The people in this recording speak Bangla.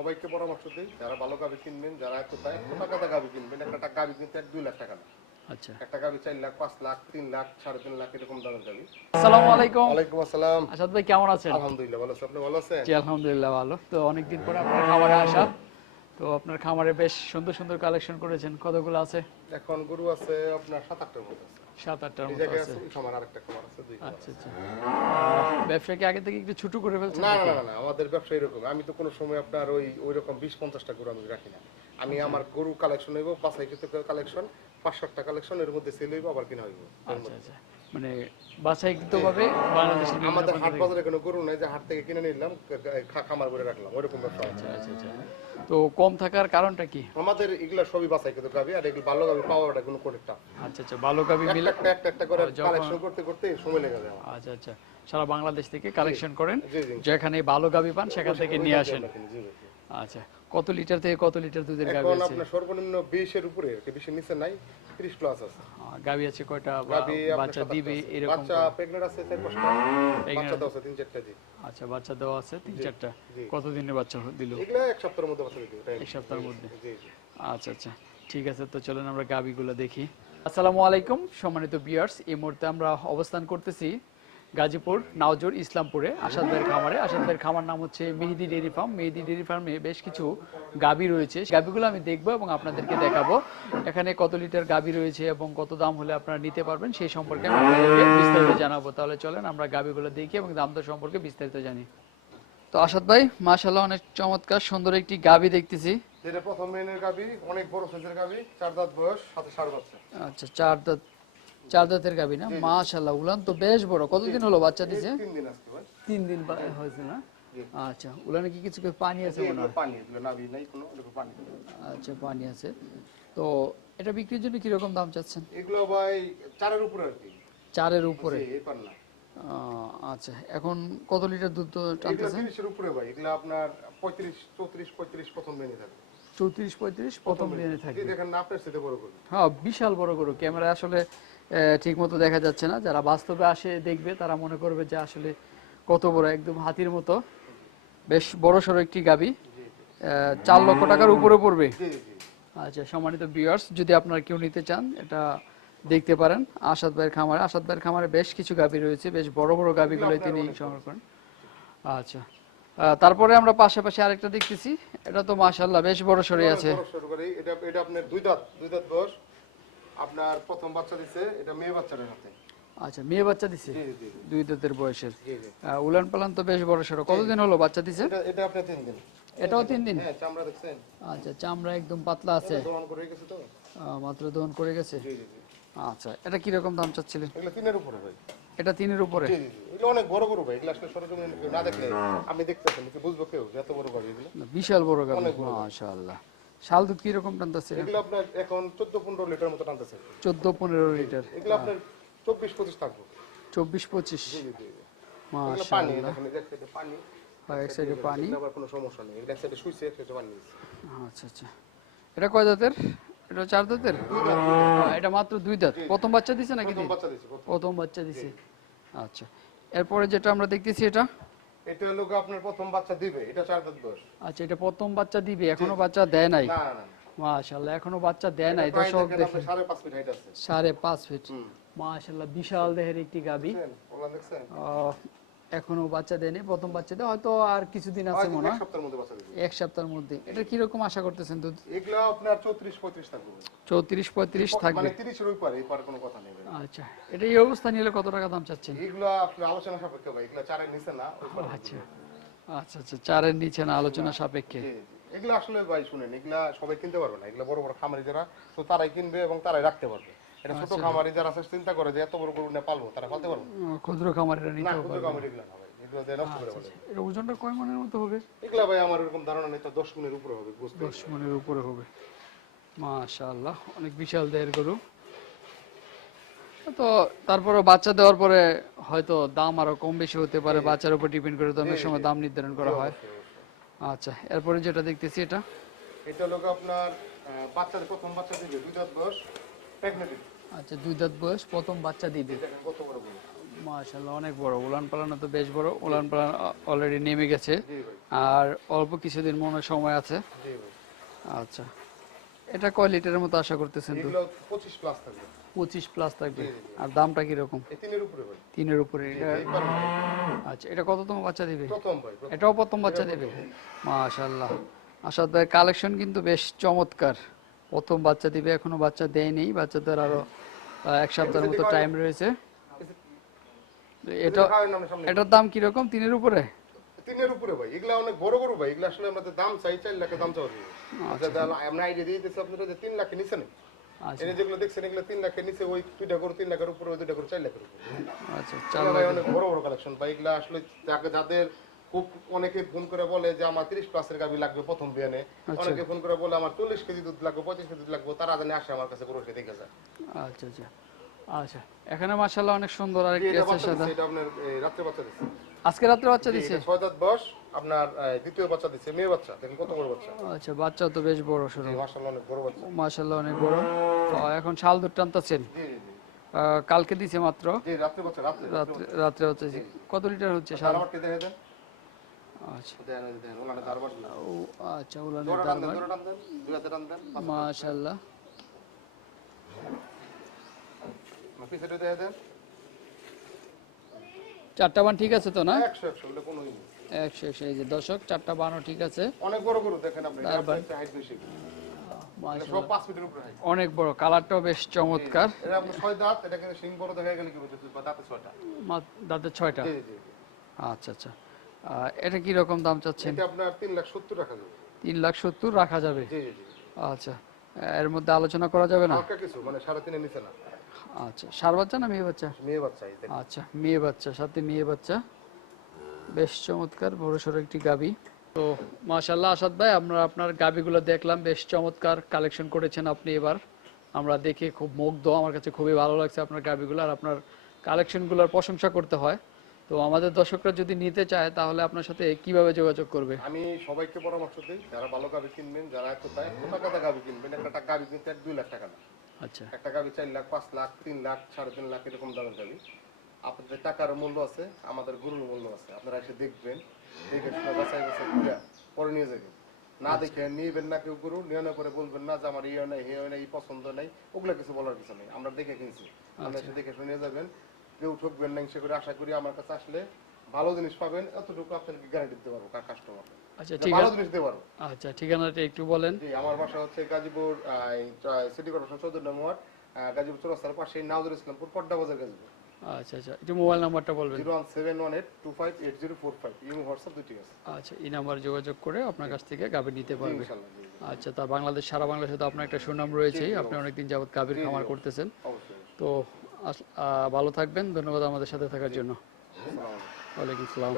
সবাইকে পরামর্শ দিই যারা ভালো গাবি কিনবেন যারা এত টাকা কত টাকা দা গাবি কিনবেন একটা টাকা গাবি কিনতে এক দুই লাখ টাকা না আচ্ছা। একটা গাবি চার লাখ পাঁচ লাখ তিন লাখ সাড়ে তিন লাখ এরকম দামের গাবি। আসসালামু আলাইকুম। ওয়ালাইকুম আসসালাম। আসাদ ভাই কেমন আছেন? আলহামদুলিল্লাহ ভালো। আছি আপনি ভালো আছেন? জি আলহামদুলিল্লাহ ভালো। তো অনেকদিন পরে আপনার খাবারে আসা তো আপনার খামারে বেশ সুন্দর সুন্দর কালেকশন করেছেন। কতগুলো আছে? এখন গরু আছে আপনার সাত আটটার মতো সাত আটটার মতো আছে। খামার আরেকটা খামার আছে দুই আচ্ছা আচ্ছা। ব্যবসা কি আগে থেকে একটু ছোট করে ফেলছেন না না না আমাদের ব্যবসা এরকম। আমি তো কোনো সময় আপনার ওই ওই রকম বিশ পঞ্চাশটা গরু আমি রাখি না। আমি আমার গরু কালেকশন হইব কিছু কালেকশন পাঁচ সাতটা কালেকশন এর মধ্যে সেল হইব আবার কিনা হইব। আচ্ছা আচ্ছা। মানে বাছাইকৃত ভাবে বাংলাদেশের আমাদের হাট বাজারে কোনো গরু নাই যে হাট থেকে কিনে নিলাম খামার করে রাখলাম ওইরকম ব্যবসা আছে আচ্ছা আচ্ছা। তো কম থাকার কারণটা কি? আমাদের এগুলা সবই গাবি আর এগুলো ভালো গাবি পাওয়াটা কোনো করে টাফ আচ্ছা আচ্ছা ভালো কাবি মিলে একটা একটা একটা করে কালেকশন করতে করতে সময় লেগে যায়। আচ্ছা আচ্ছা। সারা বাংলাদেশ থেকে কালেকশন করেন যেখানে ভালো গাবি পান সেখান থেকে নিয়ে আসেন। আচ্ছা। কত লিটার থেকে কত লিটার দুধের এখন আছে? আপনার সর্বনিম্ন বিশের উপরে আর কি বিশের নিচে নাই ত্রিশ প্লাস আছে। গাবি আছে কয়টা? বাচ্চা দিবে এরকম বাচ্চা প্রেগনেন্ট আছে চার পাঁচটা বাচ্চা দেওয়া আছে তিন চারটা জি। আচ্ছা বাচ্চা দেওয়া আছে তিন চারটা? জি। কত দিনের বাচ্চা দিল? এগুলো এক সপ্তাহের মধ্যে বাচ্চা দিতে হবে এক সপ্তাহের মধ্যে? জি জি আচ্ছা আচ্ছা ঠিক আছে তো চলেন আমরা গাবিগুলো দেখি। আসসালামু আলাইকুম সম্মানিত বিয়ার্স এই মুহূর্তে আমরা অবস্থান করতেছি গাজীপুর নাওজোর ইসলামপুরে আসাদ ভাইয়ের খামারে। আসাদ ভাইয়ের খামার নাম হচ্ছে Mehedi dairy farm. Mehedi dairy ফার্মে বেশ কিছু গাবি রয়েছে। গাবিগুলো আমি দেখব এবং আপনাদেরকে দেখাবো। এখানে কত লিটার গাবি রয়েছে এবং কত দাম হলে আপনারা নিতে পারবেন সেই সম্পর্কে আমি আপনাদেরকে বিস্তারিত জানাব। তাহলে চলেন আমরা গাবিগুলো দেখি এবং দাম দর সম্পর্কে বিস্তারিত জানি। তো আসাদ ভাই মাশাল্লাহ অনেক চমৎকার সুন্দর একটি গাবি দেখতেছি। যেটা প্রথম মেনের গাবি অনেক বড় সাইজের গাবি চার দাঁত বয়স সাথে সাড়ে বাচ্চা। আচ্ছা চার দাঁত চার দাঁতের গাবি না? মাশাল্লাহ উলান তো বেশ বড়। কতদিন হলো বাচ্চা দিছে? তিন দিন হয়েছে না? আচ্ছা উলানে কি কিছু পানি আছে আচ্ছা পানি আছে। তো এটা বিক্রির জন্য কীরকম দাম চাচ্ছেন? এগুলো ভাই চারের উপরে আর কি। চারের উপরে? আচ্ছা এখন কত লিটার দুধ তো এগুলো টানতেছে উপরে ভাই এগুলো আপনার পঁয়ত্রিশ চৌত্রিশ পঁয়ত্রিশ প্রথম মেনে থাকবে চৌত্রিশ পঁয়ত্রিশ প্রথম দিনে জি থাকবে। দেখেন না আপনার সাথে বড় করবে হ্যাঁ বিশাল বড় গরু। ক্যামেরা আসলে ঠিক মতো দেখা যাচ্ছে না। যারা বাস্তবে আসে দেখবে তারা মনে করবে যে আসলে কত বড় একদম হাতির মতো। বেশ বড় সড়ো একটি গাবি। চার লক্ষ টাকার উপরে পড়বে। আচ্ছা সম্মানিত বিয়ার্স যদি আপনারা কেউ নিতে চান এটা দেখতে পারেন। আসাদ ভাইয়ের খামারে আসাদ ভাইয়ের খামারে বেশ কিছু গাবি রয়েছে। বেশ বড় বড় গাবিগুলো তিনি সংগ্রহ করেন। আচ্ছা। তারপরে আমরা পাশাপাশি আরেকটা দেখতেছি। এটা তো মাশাল্লাহ বেশ বড় সরে আছে। সরু এটা এটা আপনার দুই দাঁত দুই দাঁত বয়স। আপনার প্রথম বাচ্চা দিছে এটা মেয়ে বাচ্চাটার হাতে। আচ্ছা মেয়ে বাচ্চা দিছে? দুই দাঁতের বয়সের। উলান পালান তো বেশ বড় সড়ো কতদিন হলো বাচ্চা দিছে? এটা এটা আপনার তিন দিন। এটাও তিন দিন? হ্যাঁ চামড়া দেখছেন? আচ্ছা চামড়া একদম পাতলা আছে। দোকান করে গেছে তো? মাত্র দহন করে গেছে? আচ্ছা এটা কীরকম দাম চাচ্ছিলেন? এগুলো তিনের উপরে ভাই এটা তিনের উপরে। অনেক বড় গরু ভাই এগুলো আসলে সরজমিনে কেউ না দেখলে আমি বুঝব কেউ এত বড় গাড়ি এগুলো। বিশাল বড় গাড়ি মাশাআল্লাহ। শাল দুধ কীরকম টানতেছে? এগুলো আপনার এখন চোদ্দ পনেরো লিটার মতো টানতেছে। চোদ্দ পনেরো লিটার। এগুলো আপনার চব্বিশ পঁচিশ থাকব। চব্বিশ পঁচিশ। জি জি জি। মাশাআল্লাহ। পানি দেখেন এই সাইডে পানি হয় এক সাইডে পানি। আবার কোনো সমস্যা নেই। এক সাইডে শুইছে এক সাইডে পানি আচ্ছা আচ্ছা। এটা কয় দাঁতের? এটা চার দাঁতের? এটা মাত্র দুই দাঁত। প্রথম বাচ্চা দিছে নাকি প্রথম বাচ্চা দিচ্ছে প্রথম। প্রথম বাচ্চা দিছে। আচ্ছা। এরপরে যেটা আমরা দেখতেছি এটা? এটা হলো আপনার প্রথম বাচ্চা দিবে এটা চার দাঁত বয়স। আচ্ছা এটা প্রথম বাচ্চা দিবে এখনও বাচ্চা দেয় নাই? না না মাশাআল্লাহ এখনও বাচ্চা দেয় নাই দর্শক দেখেন দেখেন। আপনার সাড়ে পাঁচ ফিট হাইট আছে। সাড়ে পাঁচ ফিট। মাশাআল্লাহ বিশাল দেহের একটি গাবি দেখছেন? দেখছেন? এখনও বাচ্চা দেয়নি প্রথম বাচ্চা দেয় হয়তো আর কিছুদিন আছে মনে হয়। এক সপ্তাহের মধ্যে এটা কীরকম আশা করতেছেন দুধ? এগুলো আপনার চৌত্রিশ পঁয়ত্রিশ থাকবে। চৌত্রিশ পঁয়ত্রিশ থাকবে। মানে তিরিশের ওই পারে এই পারে কোনো কথা নেই আচ্ছা এটা এই অবস্থা নিলে কত টাকা দাম চাচ্ছেন? এগুলো আপনার আলোচনা সাপেক্ষে ভাই এগুলো চারের নিচে না আচ্ছা আচ্ছা আচ্ছা চারের নিচে না আলোচনা সাপেক্ষে। এগুলো আসলে ভাই শুনেন এগুলা সবাই কিনতে পারবে না এগুলো বড় বড় খামারি যারা তো তারাই কিনবে এবং তারাই রাখতে পারবে। এটা ছোট খামারি যারা আছে চিন্তা করে যে এত বড় গরু না পালবো তারা পালতে পারবে? ক্ষুদ্র খামারিরা না ক্ষুদ্র খামারি না ভাই এগুলো দিয়ে নষ্ট করে ফেলে এর ওজনটা কয় মনের মতো হবে? এগুলা ভাই আমার এরকম ধারণা নেই তো দশ গুণের উপরে হবে বুঝতে দশ মনের উপরে হবে। মাশাআল্লাহ অনেক বিশাল দেহের গরু। তো তারপরে বাচ্চা দেওয়ার পরে হয়তো দাম আরও কম বেশি হতে পারে বাচ্চার উপর ডিপেন্ড করে তো অনেক সময় দাম নির্ধারণ করা হয়। আচ্ছা এরপরে যেটা দেখতেছি এটা? এটা হলো আপনার বাচ্চাদের প্রথম বাচ্চা দিবে দুই দাঁত বয়স আচ্ছা দুই দাঁত বয়স প্রথম বাচ্চা দিবে মাশাআল্লাহ অনেক বড়। উলান পালানো তো বেশ বড়। উলান পালান অলরেডি নেমে গেছে। আর অল্প কিছুদিন মনে সময় আছে। আচ্ছা এটা কয় লিটারের মতো আশা করতেছেন তো? পঁচিশ প্লাস থাকবে। পঁচিশ প্লাস থাকবে। আর দামটা কীরকম? তিনের উপরে তিনের। আচ্ছা এটা কততম বাচ্চা দিবে। এটাও প্রথম বাচ্চা দেবে? মাশাআল্লাহ। আসাদ ভাই কালেকশন কিন্তু বেশ চমৎকার। প্রথম বাচ্চা দিবে এখনও বাচ্চা দেয়নি বাচ্চাদের আরও এক সপ্তাহের মতো টাইম রয়েছে। এটা এটার দাম কীরকম? তিনের উপরে? তিনের উপরে ভাই এগুলা অনেক বড় বড় ভাই এগুলা আসলে আমাদের দাম চাই চার লাখের দাম চাওয়া যাবে আমরা আইডিয়া দিয়ে দিচ্ছি আপনারা যে তিন লাখের নিচে নেই। আচ্ছা। এনে যেগুলো দেখছেন এগুলো তিন লাখের নিচে ওই দুইটা করে তিন লাখের উপরে ওই দুইটা করে চার লাখের উপরে। আচ্ছা চার লাখ অনেক বড় বড় কালেকশন ভাই এগুলা আসলে যাদের খুব অনেকে ফোন করে বলে যে আমার তিরিশ প্লাসের গাবি লাগবে প্রথম বিয়ানে। অনেকে ফোন করে বলে আমার চল্লিশ কেজি দুধ লাগবে পঁচিশ কেজি দুধ লাগবে। তারা জানে আসে আমার কাছে গরু এসে দেখে যায়। আচ্ছা আচ্ছা। আচ্ছা এখানে মাশাআল্লাহ অনেক সুন্দর আরেকটি এটা আপনার বাচ্চা দিচ্ছে আজকে বাচ্চা ছয় দাঁত বয়স আপনার দ্বিতীয় বাচ্চা দিচ্ছে মেয়ে বাচ্চা দেখেন কত বড় বাচ্চা। আচ্ছা বাচ্চাও তো বেশ বড় সড়ো মার্শাল্লাহ অনেক বড় বাচ্চা। মাশাআল্লাহ অনেক বড়। তো এখন শাল দুধ টানতেছেন? জি জি জি। কালকে দিছে মাত্র? রাত্রে বাচ্চা রাত্রে। হচ্ছে কত লিটার হচ্ছে শাল? দারবারটি দেখে দেন। আচ্ছা। দেন দেন ওখানে দারবার ও আচ্ছা দুই হাতে টান দেন মাশাআল্লাহ। পিছনে দেন। চারটা বান ঠিক আছে তো না? একশো একশো কোনো একশো একশো এই যে দশক চারটা বানও ঠিক আছে। অনেক বড় গরু দেখেন আপনি অনেক বড় কালারটাও বেশ চমৎকার। ছয় দাঁত এটা কিন্তু সিং বড় দেখা গেলে কি বলছে বা দাঁতে ছয়টা। আচ্ছা আচ্ছা। এটা কি রকম দাম চাচ্ছেন? এটা আপনার তিন লাখ সত্তর টাকা যাবে। তিন লাখ সত্তর রাখা যাবে? জি জি আচ্ছা এর মধ্যে আলোচনা করা যাবে না? হালকা কিছু মানে সাড়ে তিনের নিচে না। আচ্ছা সার বাচ্চা না মেয়ে বাচ্চা? মেয়ে বাচ্চা আচ্ছা মেয়ে বাচ্চা সাথে মেয়ে বাচ্চা। বেশ চমৎকার বড় সড়ো একটি গাবি। তো মাশাল্লাহ আসাদ ভাই আমরা আপনার গাবিগুলো দেখলাম বেশ চমৎকার কালেকশন করেছেন আপনি এবার। আমরা দেখে খুব মুগ্ধ আমার কাছে খুবই ভালো লাগছে আপনার গাবিগুলো আর আপনার কালেকশনগুলোর প্রশংসা করতে হয়। তো আমাদের দর্শকরা যদি নিতে চায় তাহলে আপনার সাথে কীভাবে যোগাযোগ করবে? আমি সবাইকে পরামর্শ দিই যারা ভালো গাবি কিনবেন যারা এত দায় এত টাকা গাবি কিনবেন? একটা টাকা গাবি কিনতে এক দুই লাখ টাকা না আচ্ছা। একটা গাবি চার লাখ পাঁচ লাখ তিন লাখ সাড়ে তিন লাখ এরকম দামের গাবি। আপনাদের টাকার মূল্য আছে আমাদের গরুর মূল্য আছে। আপনারা এসে দেখবেন দেখে শুনে বাছাই বাছাই করে পরে নিয়ে যাবেন। না দেখে নিবেন না কেউ গরু নিয়ে না করে বলবেন না যে আমার ইয়ে নাই হে নাই পছন্দ নাই ওগুলো কিছু বলার কিছু নেই। আমরা দেখে কিনছি। আমরা এসে দেখে শুনে যাবেন। কেউ ঠকবেন না সে করে আশা করি আমার কাছে আসলে ভালো জিনিস পাবেন এতটুকু আপনাকে গ্যারান্টি দিতে পারব কাস্টমার আচ্ছা ঠিক ভালো আছে। জিনিস দিতে পারব। আচ্ছা ঠিকানাটা একটু বলেন। জি আমার বাসা হচ্ছে গাজীপুর সিটি কর্পোরেশন চৌদ্দ নম্বর আহ, গাজীপুর চৌরাস্তার পাশে নাউজুল ইসলামপুর পড্ডা বাজার গাজীপুর। আচ্ছা আচ্ছা একটু মোবাইল নাম্বারটা বলবেন। Zero one seven one eight two five eight zero four five you WhatsApp দুটি আছে। আচ্ছা এই নাম্বার যোগাযোগ করে আপনার কাছ থেকে গাভী নিতে পারবে। আচ্ছা তা বাংলাদেশ সারা বাংলাদেশে তো আপনার একটা সুনাম রয়েছেই আপনি অনেকদিন যাবত গাভীর খামার করতেছেন। তো ভালো থাকবেন। ধন্যবাদ আমাদের সাথে থাকার জন্য। ওয়ালাইকুম আসসালাম